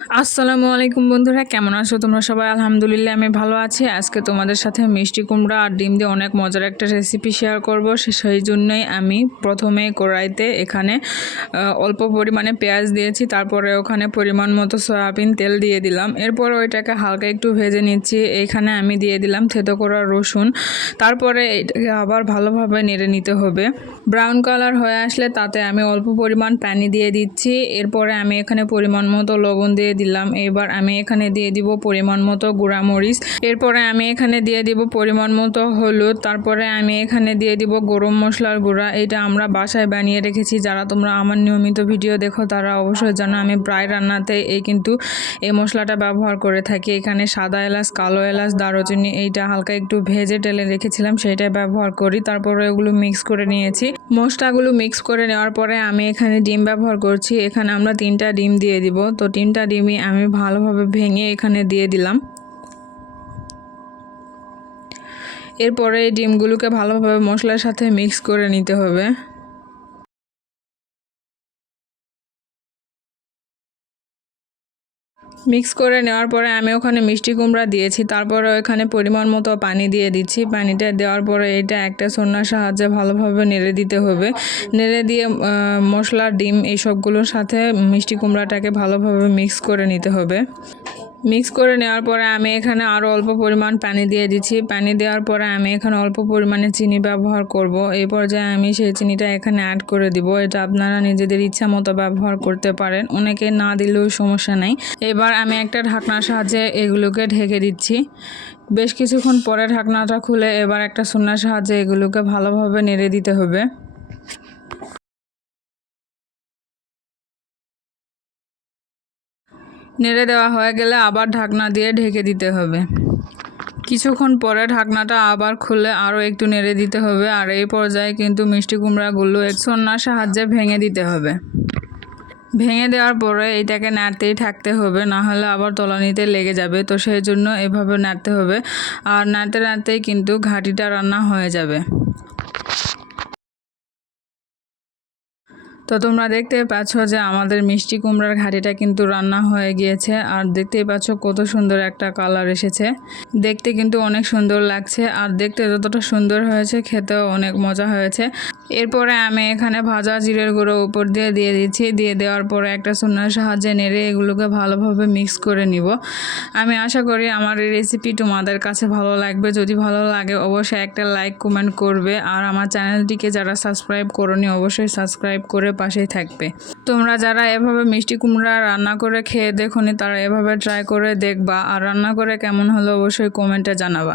আসসালামু আলাইকুম বন্ধুরা, কেমন আছো তোমরা সবাই? আলহামদুলিল্লাহ আমি ভালো আছি। আজকে তোমাদের সাথে মিষ্টি কুমড়া আর ডিম দিয়ে অনেক মজার একটা রেসিপি শেয়ার করব। সেই জন্যই আমি প্রথমে কড়াইতে এখানে অল্প পরিমাণে পেঁয়াজ দিয়েছি, তারপরে ওখানে পরিমাণ মতো সয়াবিন তেল দিয়ে দিলাম। এরপর ওইটাকে হালকা একটু ভেজে নিচ্ছি। এখানে আমি দিয়ে দিলাম থেতো করা রসুন, তারপরে এটাকে আবার ভালোভাবে নেড়ে নিতে হবে। ব্রাউন কালার হয়ে আসলে তাতে আমি অল্প পরিমাণ পানি দিয়ে দিচ্ছি। এরপরে আমি এখানে পরিমাণ মতো লবণ দিয়ে দিলাম। এবার আমি এখানে দিয়ে দিব পরিমাণ মতো গুঁড়ামরিচ। এরপরে আমি এখানে দিয়ে দিব পরিমাণ মতো হলুদ। তারপরে আমি এখানে দিয়ে দিব গরম মশলার গুঁড়া। এটা আমরা বাসায় বানিয়ে রেখেছি। যারা তোমরা আমার নিয়মিত ভিডিও দেখো তারা অবশ্যই জানো আমি প্রায় রান্নাতে এই মশলাটা ব্যবহার করে থাকি। এখানে সাদা এলাচ, কালো এলাচ, দারুচিনি এইটা হালকা একটু ভেজে টেলে রেখেছিলাম, সেইটাই ব্যবহার করি। তারপরে এগুলো মিক্স করে নিয়েছি। মশলাগুলো মিক্স করে নেওয়ার পরে আমি এখানে ডিম ব্যবহার করছি। এখানে আমরা 3টা ডিম দিয়ে দিব। তো 3টা ডিমই আমি ভালোভাবে ভেঙে এখানে দিয়ে দিলাম। এরপরে এই ডিমগুলোকে ভালোভাবে মশলার সাথে মিক্স করে নিতে হবে। মিক্স করে নেওয়ার পরে আমি ওখানে মিষ্টি কুমড়া দিয়েছি। তারপরে ওখানে পরিমাণ মতো পানি দিয়ে দিচ্ছি। পানিটা দেওয়ার পরে এটা একটা ছন্নার সাহায্যে ভালোভাবে নেড়ে দিতে হবে। নেড়ে দিয়ে মশলা, ডিম এই সবগুলোর সাথে মিষ্টি কুমড়াটাকে ভালোভাবে মিক্স করে নিতে হবে। মিক্স করে নেওয়ার পরে আমি এখানে আরও অল্প পরিমাণ পানি দিয়ে দিচ্ছি। পানি দেওয়ার পরে আমি এখানে অল্প পরিমাণে চিনি ব্যবহার করব। এই পর্যায়ে আমি সেই চিনিটা এখানে অ্যাড করে দিব। এটা আপনারা নিজেদের ইচ্ছা মতো ব্যবহার করতে পারেন, অনেকে না দিলেও সমস্যা নাই। এবার আমি একটা ঢাকনার সাহায্যে এগুলোকে ঢেকে দিচ্ছি। বেশ কিছুক্ষণ পরে ঢাকনাটা খুলে এবার একটা ছুরির সাহায্যে এগুলোকে ভালোভাবে নেড়ে দিতে হবে। নেড়ে দেওয়া হয়ে গেলে আবার ঢাকনা দিয়ে ঢেকে দিতে হবে। কিছুক্ষণ পরে ঢাকনাটা আবার খুলে আরও একটু নেড়ে দিতে হবে। আর এই পর্যায়ে কিন্তু মিষ্টি কুমড়াগুলো ছন্নার সাহায্যে ভেঙে দিতে হবে। ভেঙে দেওয়ার পরে এটাকে নাড়তেই থাকতে হবে, না হলে আবার তলানিতে লেগে যাবে। তো সেই জন্য এভাবে নাড়তে হবে। আর নাড়তে নাড়তেই কিন্তু ঘাঁটিটা রান্না হয়ে যাবে। তো তোমরা দেখতে পাচ্ছ যে আমাদের মিষ্টি কুমড়ার ঘাঁটিটা কিন্তু রান্না হয়ে গিয়েছে। আর দেখতেই পাচ্ছ কত সুন্দর একটা কালার এসেছে। দেখতে কিন্তু অনেক সুন্দর লাগছে। আর দেখতে যতটা সুন্দর হয়েছে খেতেও অনেক মজা হয়েছে। এরপরে আমি এখানে ভাজা জিরের গুঁড়ো উপর দিয়ে দিচ্ছি। দিয়ে দেওয়ার পরে একটা ছুরির সাহায্যে নেড়ে এগুলোকে ভালোভাবে মিক্স করে নিব। আমি আশা করি আমার এই রেসিপি তোমাদের কাছে ভালো লাগবে। যদি ভালো লাগে অবশ্যই একটা লাইক, কমেন্ট করবে। আর আমার চ্যানেলটিকে যারা সাবস্ক্রাইব করোনি অবশ্যই সাবস্ক্রাইব করে পাশেই থাকবে। তোমরা যারা এভাবে মিষ্টি কুমড়া রান্না করে খেয়ে দেখোনি তারা এভাবে ট্রাই করে দেখবা। আর রান্না করে কেমন হলো অবশ্যই কমেন্টে জানাবা।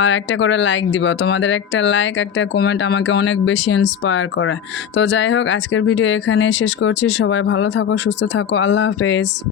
আর একটা করে লাইক দিবা। তোমাদের একটা লাইক, একটা কমেন্ট আমাকে অনেক বেশি ইন্সপায়ার করে। তো যাই হোক, আজকের ভিডিও এখানে শেষ করছি। সবাই ভালো থাকো, সুস্থ থাকো। আল্লাহ হাফেজ।